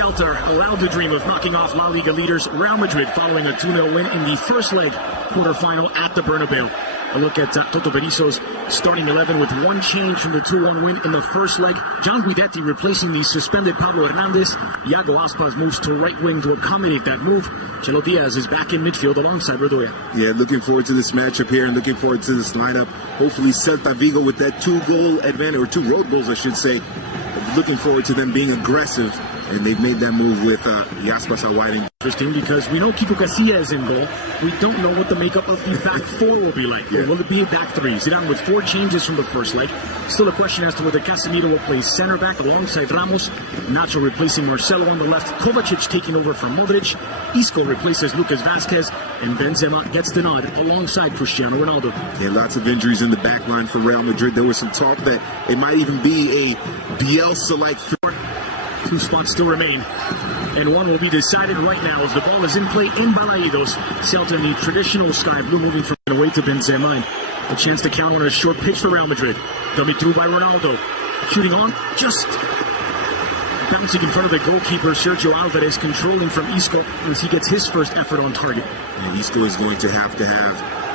Celta allowed the dream of knocking off La Liga leaders Real Madrid following a 2-0 win in the first leg quarterfinal at the Bernabeu. A look at Toto Berizzo's starting 11 with one change from the 2-1 win in the first leg. John Guidetti replacing the suspended Pablo Hernandez. Iago Aspas moves to right wing to accommodate that move. Chelo Diaz is back in midfield alongside Redoya. Yeah, looking forward to this matchup here and looking forward to this lineup. Hopefully Celta Vigo with that 2-goal advantage, or 2 road goals I should say. Looking forward to them being aggressive, and they've made that move with Aspas out wide. Interesting because we know Kiko Casilla is in goal. We don't know what the makeup of the back 4 will be like. Yeah. Will it be a back 3? Zidane with 4 changes from the first leg. Still a question as to whether Casemiro will play center back alongside Ramos. Nacho replacing Marcelo on the left. Kovacic taking over from Modric. Isco replaces Lucas Vazquez. And Benzema gets the nod alongside Cristiano Ronaldo. Yeah, lots of injuries in the back line for Real Madrid. There was some talk that it might even be a Bielsa-like threat. 2 spots still remain, and one will be decided right now as the ball is in play in Balaidos. Celta in the traditional sky blue moving from away to Benzema. A chance to counter on a short pitch for Real Madrid. Dummy through by Ronaldo. Shooting on, just bouncing in front of the goalkeeper, Sergio Alvarez, controlling from Isco as he gets his first effort on target. And Isco is going to have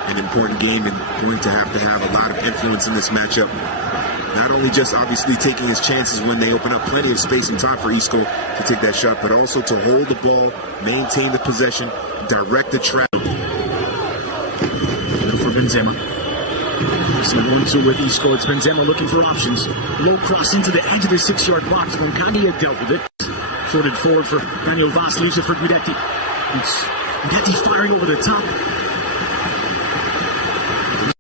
an important game and going to have a lot of influence in this matchup. Not only just obviously taking his chances when they open up plenty of space and time for Isco to take that shot, but also to hold the ball, maintain the possession, direct the trap. For Benzema. See 1-2 with Isco. It's Benzema looking for options. Low cross into the edge of the 6-yard box. Moncaglia dealt with it. Floated forward for Daniel Vaz. Leaves it for Guidetti. Guidetti's firing over the top.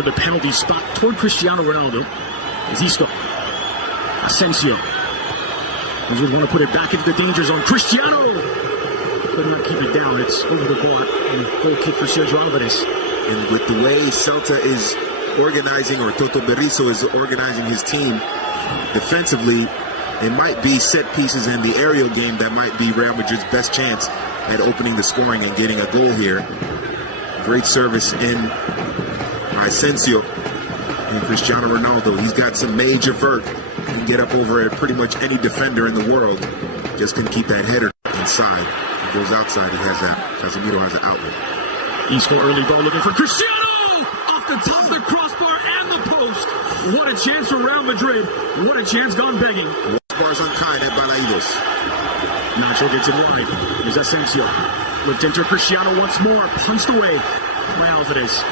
The penalty spot toward Cristiano Ronaldo. Is Isco. Asensio. Madrid want to put it back into the danger zone. Cristiano! Could not keep it down. It's over the bar. And goal kick for Sergio Alvarez. And with the way Celta is organizing, or Toto Berizzo is organizing his team defensively, it might be set pieces in the aerial game that might be Real Madrid's best chance at opening the scoring and getting a goal here. Great service in Asensio. And Cristiano Ronaldo, he's got some major vert. He can get up over at pretty much any defender in the world. Just can keep that header inside. If he goes outside, he has that. Casemiro has an outlet. Isco early ball looking for Cristiano! Off the top of the crossbar and the post. What a chance for Real Madrid. What a chance gone begging. Bars unkind at Balaidos. Nacho gets it wide. Here's Asensio. Looked into Cristiano once more. Punched away by Alvarez.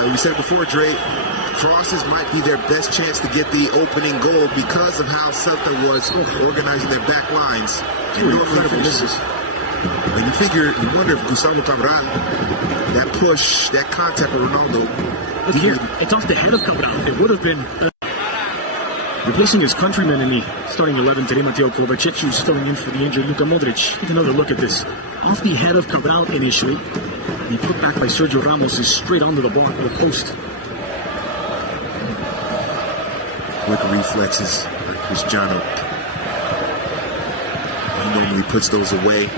We said before, Dre, crosses might be their best chance to get the opening goal because of how Celta was organizing their back lines. And you wonder if Gustavo Cabral, that push, that contact with Ronaldo. Look here, it's off the head of Cabral. It would have been replacing his countryman in the starting 11 today. Mateo Kovacic, who's filling in for the injured Luka Modric. Take another look at this. Off the head of Cabral initially. The put back by Sergio Ramos is straight onto the block of the post. Quick reflexes by Cristiano. He normally puts those away.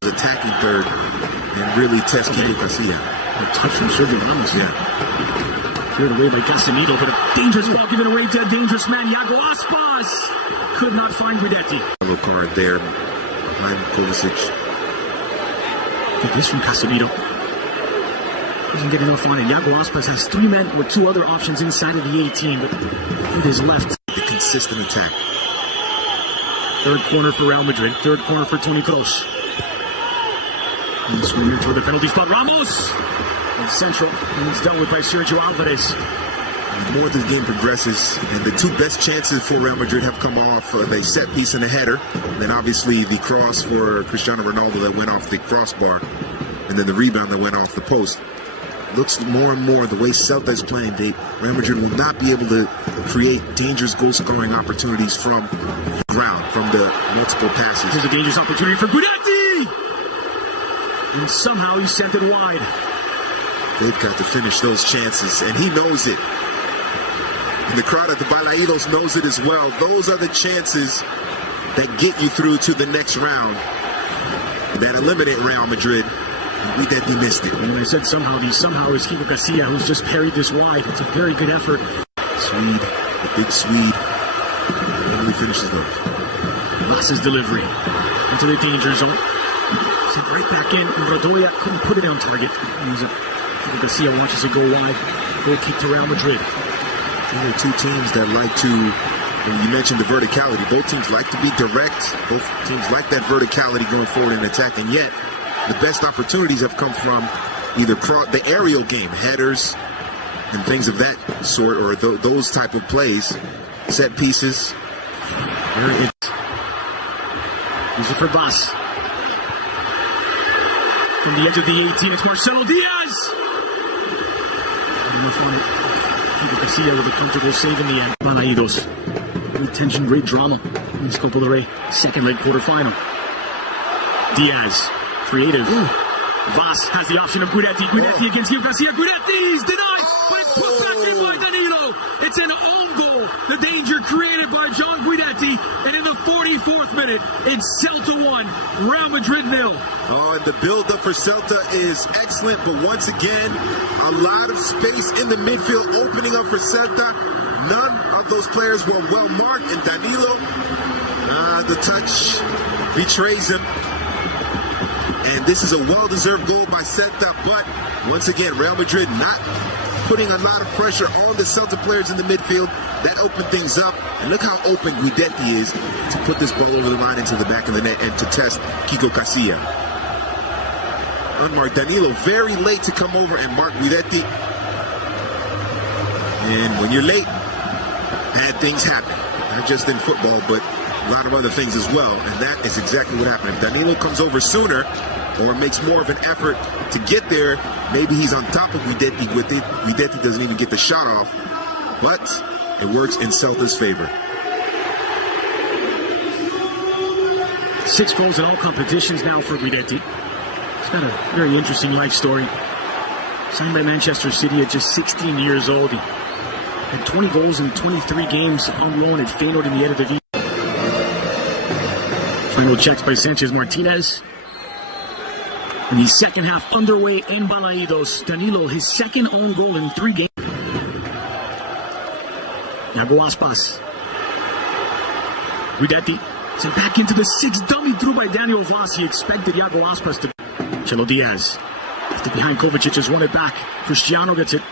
He's attacking third and really test Kiko Casilla. A touch from Sergio Ramos, yeah. Cleared away by Casemiro, but a dangerous ball given away to a dangerous man. Iago Aspas could not find Guidetti. Yellow card there behind Kovacic. Look at this from Casemiro. Doesn't get enough on it. Iago Aspas has 3 men with 2 other options inside of the 18, but with his left. The consistent attack. Third corner for Real Madrid. Third corner for Toni Kroos. And swinging toward the penalty spot. Ramos! And central. And it's dealt with by Sergio Alvarez. The more the game progresses, and the 2 best chances for Real Madrid have come off of a set piece and a header. And then obviously the cross for Cristiano Ronaldo that went off the crossbar. And then the rebound that went off the post. Looks more and more the way Celta is playing, Real Madrid will not be able to create dangerous goal-scoring opportunities from the ground, from the multiple passes. Here's a dangerous opportunity for Guidetti! And somehow he sent it wide. They've got to finish those chances, and he knows it. And the crowd at the Balaidos knows it as well. Those are the chances that get you through to the next round, that eliminate Real Madrid. Guidetti missed it. And I said somehow is Kiko Casilla, who's just parried this wide. It's a very good effort. Swede, the big Swede. Only finishes those. Vas's delivery into the danger zone. Sent right back in. Radoya couldn't put it on target. Garcia watches it go wide. Goal kick to Real Madrid. There are two teams that like to, and you mentioned the verticality, both teams like to be direct. Both teams like that verticality going forward and attacking. Yet, the best opportunities have come from either the aerial game, headers, and things of that sort, or those type of plays, set pieces. Easy for Vas. From the edge of the 18, it's Marcelo Diaz. Kiko Casilla with a comfortable save in the end. Balaidos. Great tension, great drama in this Copa del Rey second leg quarterfinal. Diaz, creative. Vas has the option of Guidetti. Guidetti against Kiko Casilla. Guidetti is denied, but it's put back in by Danilo. It's an own goal. The danger created by John Guidetti. And in the 44th minute, it's Celta 1, Real Madrid 0. Oh, and the build-up for Celta is excellent, but once again, a lot of space in the midfield opening up for Celta. None of those players were well marked, and Danilo, the touch betrays him. And this is a well-deserved goal by Celta, but once again, Real Madrid not putting a lot of pressure on the Celta players in the midfield. That opened things up, and look how open Guidetti is to put this ball over the line into the back of the net and to test Kiko Casilla. Unmarked Danilo, very late to come over and mark Guidetti. And when you're late, bad things happen. Not just in football, but a lot of other things as well. And that is exactly what happened. If Danilo comes over sooner or makes more of an effort to get there, maybe he's on top of Guidetti with it. Guidetti doesn't even get the shot off. But it works in Celta's favor. 6 goals in all competitions now for Guidetti. He's got a very interesting life story. Signed by Manchester City at just 16 years old. He had 20 goals in 23 games on loan at Feyenoord in the Eredivisie. Final checks by Sanchez Martinez. And the second half underway in Balaidos. Danilo, his second own goal in 3 games. Iago Aspas. Guidetti sent back into the 6, dummy through by Daniel Vaz. He expected Iago Aspas to. Chelo Diaz. After behind Kovacic has won it back. Cristiano gets it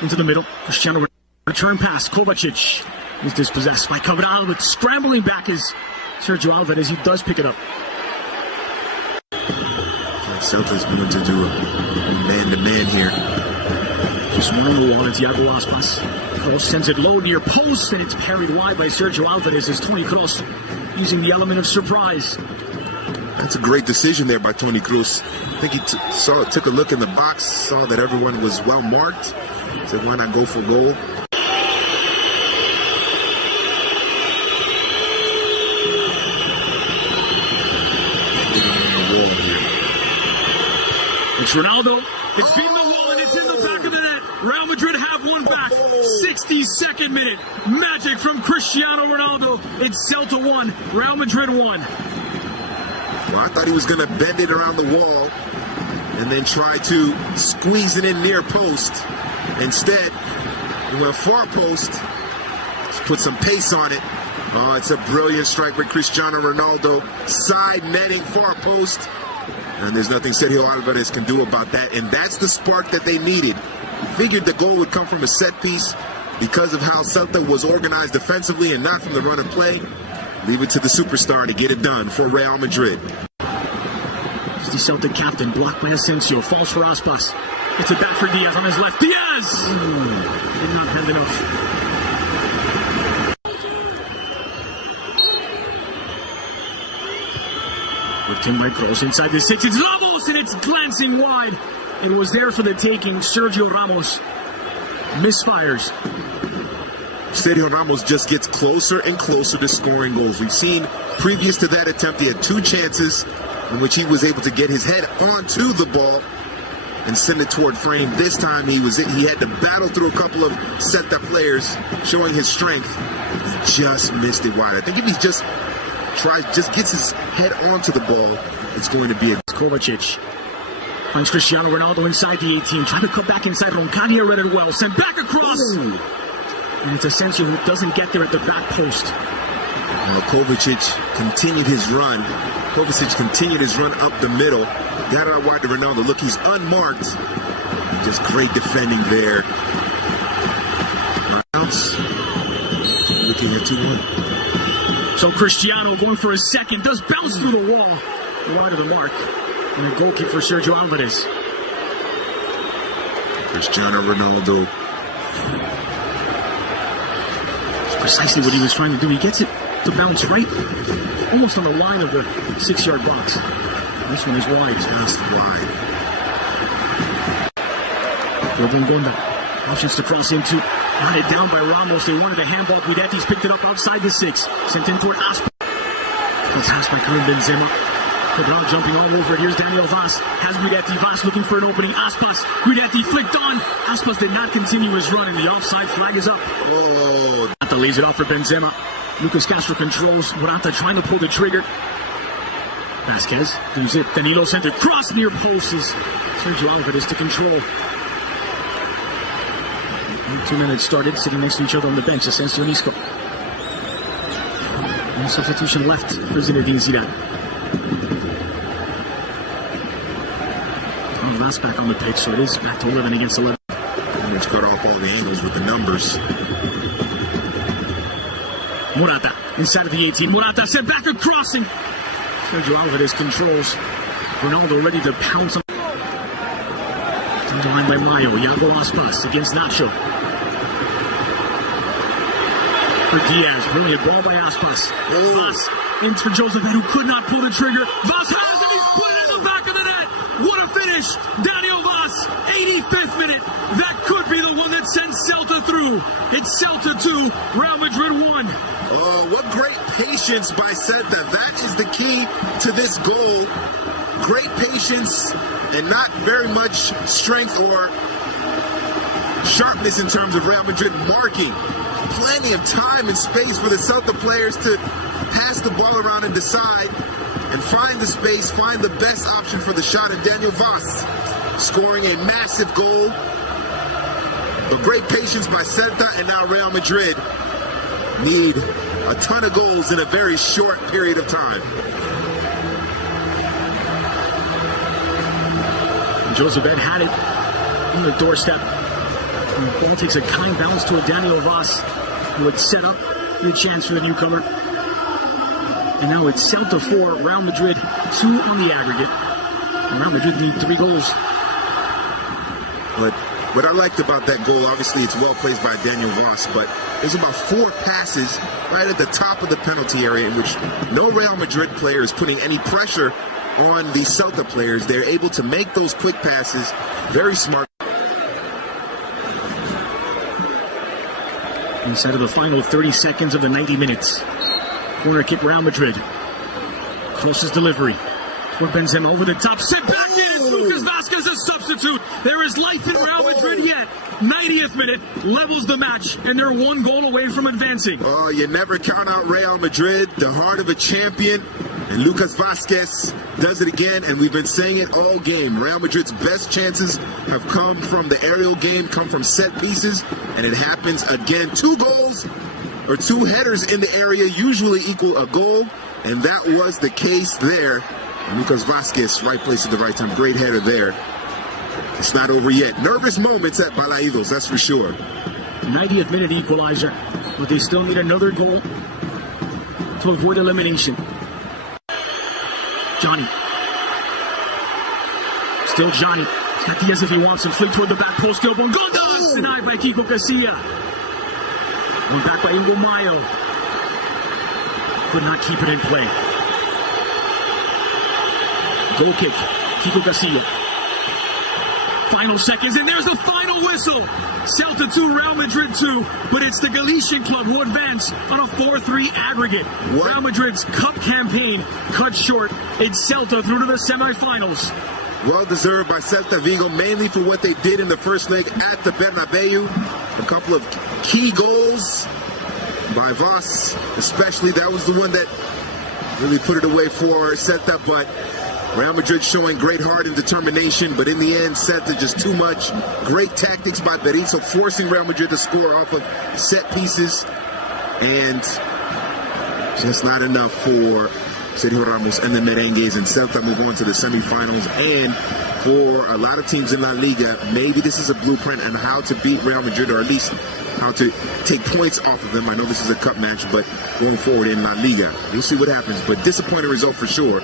into the middle. Cristiano return pass. Kovacic is dispossessed by Cabral, but scrambling back is Sergio Alvarez. He does pick it up. Celta's going to do a man-to-man here. Just one rule on it. Iago Aspas. Kroos sends it low near post, and it's parried wide by Sergio Alvarez as Toni Kroos using the element of surprise. That's a great decision there by Toni Kroos. I think he took a look in the box, saw that everyone was well marked, said why not go for goal. It's Ronaldo. It's beaten the wall and it's in the back of the net. Real Madrid have one back. 62nd minute. Magic from Cristiano Ronaldo. It's Celta 1, Real Madrid 1. Well, I thought he was going to bend it around the wall and then try to squeeze it in near post. Instead, he went far post. Just put some pace on it. Oh, it's a brilliant strike by Cristiano Ronaldo. Side netting, far post. And there's nothing Sergio Alvarez can do about that. And that's the spark that they needed. Figured the goal would come from a set piece because of how Celta was organized defensively and not from the run and play. Leave it to the superstar to get it done for Real Madrid. It's the Celta captain, blocked by Asensio, falls for Aspas. It's a back for Diaz on his left. Diaz! Did not have enough. Working by Kroos inside the 6. It's Ramos, and it's glancing wide. It was there for the taking. Sergio Ramos misfires. Sergio Ramos just gets closer and closer to scoring goals. We've seen previous to that attempt, he had 2 chances in which he was able to get his head onto the ball and send it toward frame. This time he had to battle through a couple of Celta players, showing his strength. He just missed it wide. I think if he just gets his head onto the ball, it's going to be a Kovacic finds Cristiano Ronaldo inside the 18, trying to cut back inside. Roncadia read it well, sent back across. Ooh. And it's Asensio who doesn't get there at the back post. Kovacic continued his run. Kovacic continued his run up the middle. Got out wide to Ronaldo. Look, he's unmarked. Just great defending there. Bounce. Looking at 2-1. So Cristiano going for his second. Does bounce through the wall. Wide of the mark. And a goal kick for Sergio Alvarez. Cristiano Ronaldo. That's precisely what he was trying to do. He gets it to bounce right almost on the line of the 6-yard box. This one is wide. Just wide. Gonda. Options to cross into. Hunted down by Ramos. They wanted a handball. Guidetti's picked it up outside the 6. Sent in toward Aspas. Pass by Karim Benzema. Cabral jumping all over it. Here's Daniel Vaz. Has Guidetti. Vaz looking for an opening. Aspas. Guidetti flicked on. Aspas did not continue his run, and the offside flag is up. Oh. Morata lays it off for Benzema. Lucas Castro controls. Morata trying to pull the trigger. Vasquez leaves it. Danilo sent it cross near posts. Sergio Alvarez to control. 2 minutes started, sitting next to each other on the bench. Asensio Nisco. No substitution left for Zinedine Zidane. Last back on the pitch, so it is back to 11 against 11. Almost cut off all the angles with the numbers. Morata inside of the 18. Morata sent back a crossing. Sergio Alvarez controls. Ronaldo ready to pounce on. Down the line by Mayo. Iago Aspas against Nacho. For Diaz. Brilliant ball by Aspas. Vaz in for Joseph, who could not pull the trigger. Vaz has it. He's put it in the back of the net. What a finish. Daniel Vaz. 85th minute. That could be the one that sends Celta through. It's Celta 2. Real Madrid 1. Oh, what great patience by Celta. That is the key to this goal. Great patience and not very much strength or sharpness in terms of Real Madrid marking. Plenty of time and space for the Celta players to pass the ball around and decide and find the space, find the best option for the shot of Daniel Vaz, scoring a massive goal. But great patience by Celta, and now Real Madrid need a ton of goals in a very short period of time. Joseph had it on the doorstep. And the ball takes a kind bounce to a Daniel Vaz, who would set up the chance for the newcomer. And now it's Celta 4, Real Madrid 2 on the aggregate. And Real Madrid need 3 goals. But what I liked about that goal, obviously it's well placed by Daniel Vaz, but there's about 4 passes right at the top of the penalty area in which no Real Madrid player is putting any pressure on the Celta players. They're able to make those quick passes. Very smart. Inside of the final 30 seconds of the 90 minutes. Corner kick, Real Madrid. Closest delivery. For Benzema over the top. Sent back in. It's Lucas Vasquez, a substitute. There is life in Real Madrid yet. 90th minute. Levels the match. And they're 1 goal away from advancing. Oh, you never count out Real Madrid. The heart of a champion. And Lucas Vasquez does it again, and we've been saying it all game. Real Madrid's best chances have come from the aerial game, come from set pieces, and it happens again. 2 goals or 2 headers in the area usually equal a goal, and that was the case there. And Lucas Vasquez, right place at the right time. Great header there. It's not over yet. Nervous moments at Balaidos, that's for sure. 90th minute equalizer, but they still need another goal to avoid elimination. Johnny. Still Johnny. Got Diaz if he wants him. Flick toward the back post. Gil Bongonda. Denied by Kiko Casilla. Going back by Ingo Mayo. Could not keep it in play. Goal kick. Kiko Casilla. Final seconds, and there's the final whistle. Celta 2, Real Madrid 2, but it's the Galician club who advance on a 4-3 aggregate. What? Real Madrid's cup campaign cut short. It's Celta through to the semifinals. Well deserved by Celta Vigo, mainly for what they did in the first leg at the Bernabeu. A couple of key goals by Vaz, especially. That was the one that really put it away for Celta, but Real Madrid showing great heart and determination, but in the end, Celta just too much. Great tactics by Berizzo, forcing Real Madrid to score off of set pieces. And Just not enough for Sergio Ramos and the Merengues, and Celta move on to the semifinals. And for a lot of teams in La Liga, maybe this is a blueprint on how to beat Real Madrid, or at least how to take points off of them. I know this is a cup match, but going forward in La Liga, we'll see what happens. But disappointing result for sure.